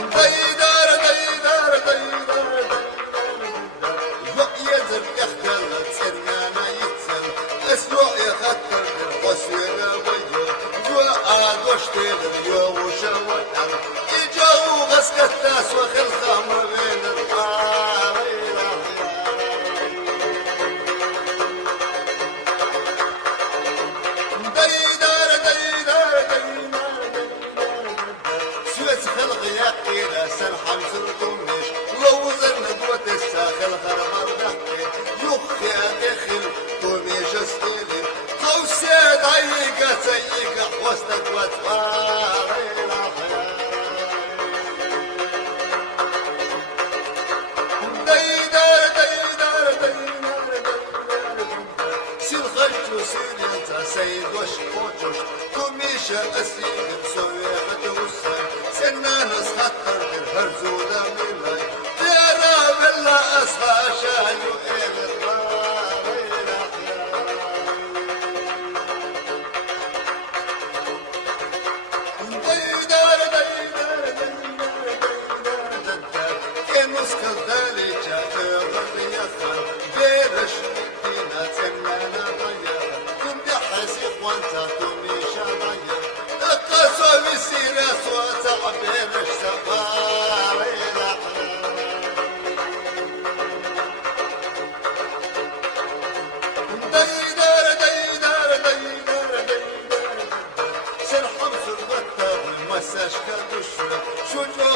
ديدار ديدار ديدار يزر يختل تسنانا يتسل اسلوع يخطر وسينا ويجو جوا دوشتي اليو وشوي يجو غسكت ناس وخل خمر بين الطار ديدار ديدار ديدار سويت خلق يقينا سرحم سرطمش لو زرنا دوت الساخل غرمر ضحكي يخي دخل طميش استيلي قوسيد عيقة سيقة وسطك وتفاري ديدار ديدار ديدار سير خلت وسير انت سيد وشقوتش طميش اسيد مسوي غدوسر سنانس خطر الهرزودة ملاي ترى بالله أصحى شانو إلى ديدار ديدار ديدار كان مسكر ذالي جاء غرب يخان بيرش فينا تنانا ضيار كم دحسي خوانتا تميشا ضيار اقصوا بسيرة صوت عبيرش سفاري ديدار ديدار ديدار ديدار سرحم في الغطا والمساش كدشرة شجرة